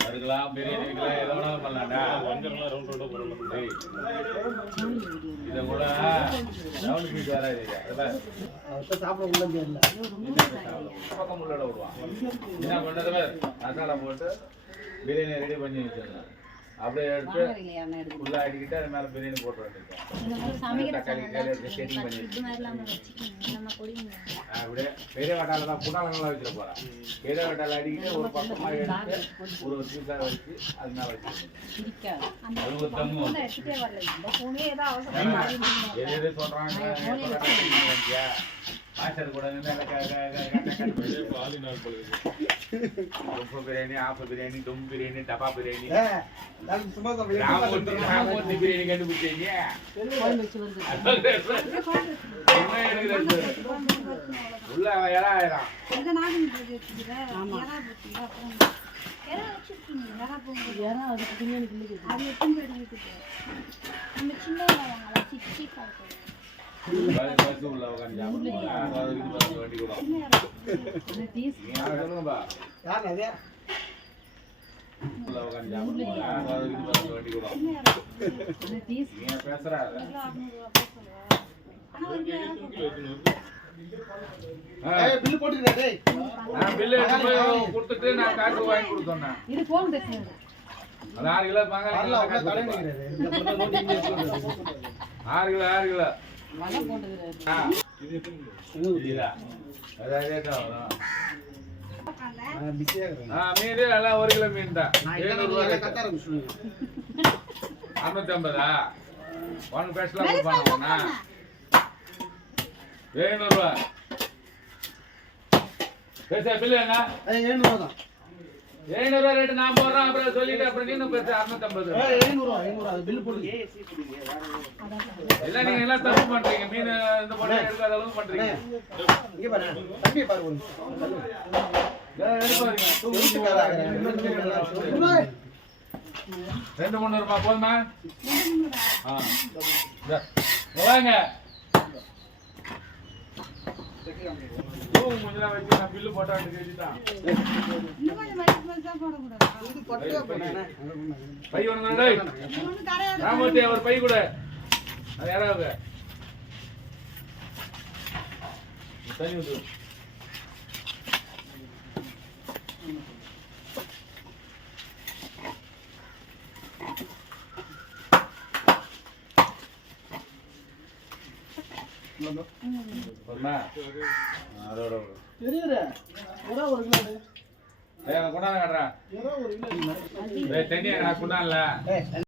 அதுக்கெல்லாம் பிரியாணி வைக்கலாம் எதை வேணாலும் பண்ணலாம்டா டேய், இதை கூட ரவுண்ட் பீட் வராது சாப்பிட அதான் பக்கம் உள்ள விடுவான் என்ன பண்ணது மசாலா போட்டு பிரியாணி ரெடி பண்ணி வச்சிருந்தேன் அப்படியே எடுத்து உள்ள அடிக்கிட்டு அது மேல பிரியாணி போட்டு வந்துருக்கோம் தக்காளி செட்டிங் பண்ணி அப்படியே பெரிய வட்டால தான் புண்ணால நல்லா வச்சிட போறேன். பெரிய வட்டால அடிக்கிட்டு ஒரு பக்கமா எடுத்து ஒரு ஒரு பீஸா வச்சு அது மேல வச்சு அது ஒரு தம்மு எது எது சொல்றாங்க மாஸ்டர் கூட பிரியாணி ஆப்ப பிரியாணி டும் பிரியாணி டபா பிரியாணி பிரியாணி கண்டுபிடிச்சீங்க? உள்ள ஆயிரம் பஸ் பஸ் பில்லு போட்டுக்கிறேன் நான் பில்லு எடுத்து போய் கொடுத்துட்டு நான் காசு வாங்கி கொடுத்தோன்னே இது போன் அது ஆறு கிலோ வரல ஆறு கிலோ ஆறு கிலோ நான் மீன் எல்லாம் ஒரு கிலோ மீன் தான் நான் அறுநூத்தி ஐம்பதா ஒன் பேஸ்ட்லாம் கொடுப்பாங்கண்ணா எழுநூறு பேச பில்லு என்ன எழுநூறுவா தான் எழுநூறு ரூபா ரேட்டு நான் போடுறேன் அப்புறம் சொல்லிட்டு அப்புறம் நீனும் பேச அறுநூத்தி ஐம்பது ரூபா எழுநூறுவா எழுநூறுவா அது பில்லு போடுங்க எல்லாம் நீங்க எல்லாம் தப்பு பண்றீங்க. மீன் இந்த பண்ண எடுக்காத அளவுக்கு பண்றீங்க. இங்கே பாரு தம்பியை பாரு பில்லு போட்டான்னு கேட்டுட்டான் பை ஒன்று ராமூர்த்தி அவர் பை கூட. அது யாராவது? தண்ணி ஊத்து கொண்டாந்து காட்டுறேன். தண்ணி ஏய்